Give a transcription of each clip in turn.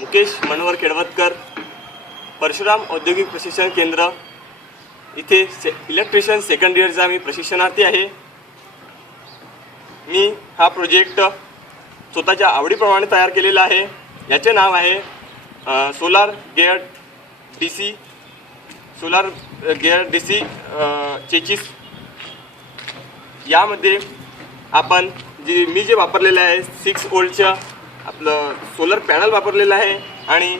मुकेश मनोहर केळवतकर, परशुराम औद्योगिक प्रशिक्षण केंद्र इथे इलेक्ट्रिशियन सेकंड इयरचा मी प्रशिक्षणार्थी आहे। मी हा प्रोजेक्ट स्वतःच्या आवडीप्रमाणे तयार केलेला आहे। याचे नाव आहे सोलार गेअर डीसी चेचिस। यामध्ये आपण मी जे वापरलेलं आहे 6 वोल्टचं आपलं सोलर पॅनल वापरलेलं आहे आणि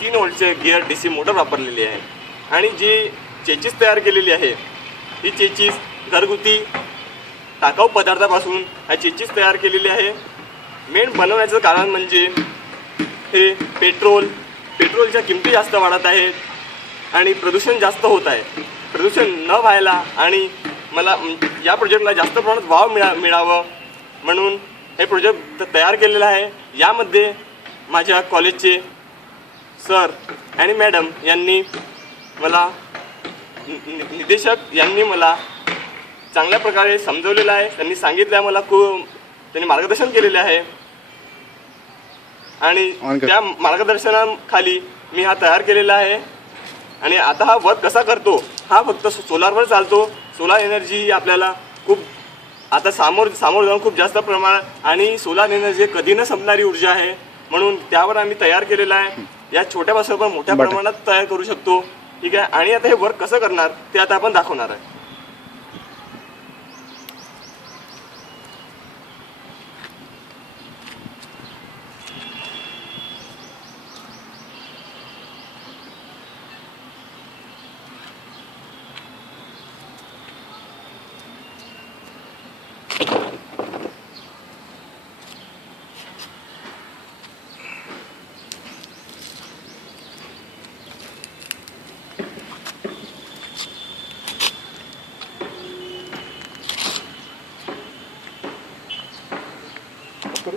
3 वोल्टचे गिअर डीसी मोटर वापरलेली आहे। आणि जी चेचिस तयार केलेली आहे ही चेचिस घरगुती टाकाऊ पदार्थापासून हा चेचिस तयार केलेली आहे। मेन बनवण्याचं कारण म्हणजे हे पेट्रोलच्या किमती जास्त वाढत आहेत आणि प्रदूषण जास्त होत आहे। प्रदूषण न व्हायला आणि मला या प्रोजेक्टला जास्त प्रमाणात वाव मिळावं म्हणून हे प्रोजेक्ट तयार केलेलं आहे। यामध्ये माझ्या कॉलेजचे सर आणि मॅडम यांनी मला निदेशक यांनी मला चांगल्या प्रकारे समजवलेलं आहे। त्यांनी सांगितलं आहे, मला त्यांनी मार्गदर्शन केलेले आहे आणि त्या मार्गदर्शनाखाली मी हा तयार केलेला आहे। आणि आता हा वर्क कसा करतो, हा फक्त सोलारवर चालतो। सोलार एनर्जी ही आपल्याला खूप आता सामोर जाऊन खूप जास्त प्रमाणात आणि सोलार एनर्जी कधी न संपणारी ऊर्जा आहे म्हणून त्यावर आम्ही तयार केलेला आहे। या छोट्यापासून पण मोठ्या प्रमाणात तयार करू शकतो, ठीक आहे। आणि आता हे वर्क कसं करणार ते आता आपण दाखवणार आहे। करू